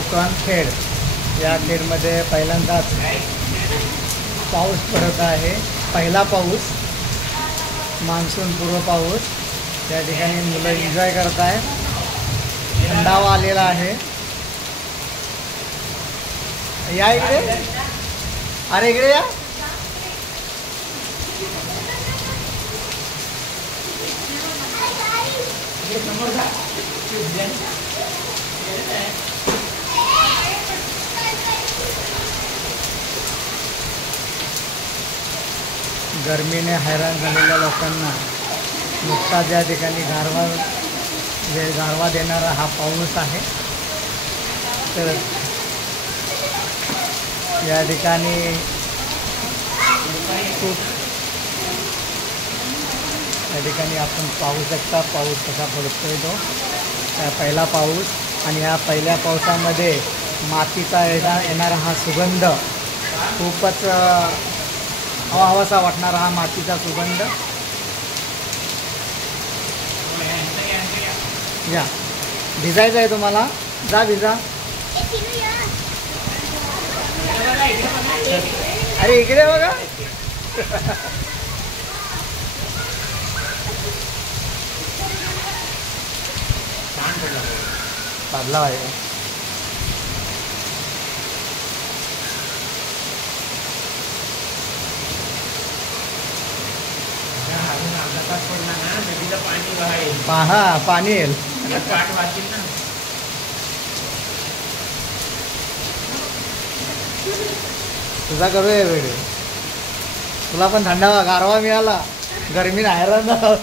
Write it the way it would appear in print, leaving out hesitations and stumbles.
कोकण खेड या खेडमध्ये पहिल्यांदाच पाऊस पडत आहे. पहिला पाऊस, मान्सून पूर्व पाऊस. त्या ठिकाणी मुलं एन्जॉय करत आहे. थंडावा आलेला आहे. या इकडे, अरे इकडे या. गरमीने हैराण झालेल्या लोकांना नुकताच या ठिकाणी गारवा देणारा हा पाऊस आहे. तर या ठिकाणी आपण पाहू शकता पाऊस कसा पडतोय तो. पहिला पाऊस आणि या पहिल्या पावसामध्ये मातीचा येणारा हा सुगंध खूपच हवाहवासा वाटणारा हा मातीचा सुगंध. या भिजायचं आहे तुम्हाला, जा भिजा. अरे इकडे बघा. पाडला आहे. हा पाणी येईल. तुझा करूया व्हिडिओ. तुला पण थंडावा गारवा मिळाला. गरमी हैराण झाला.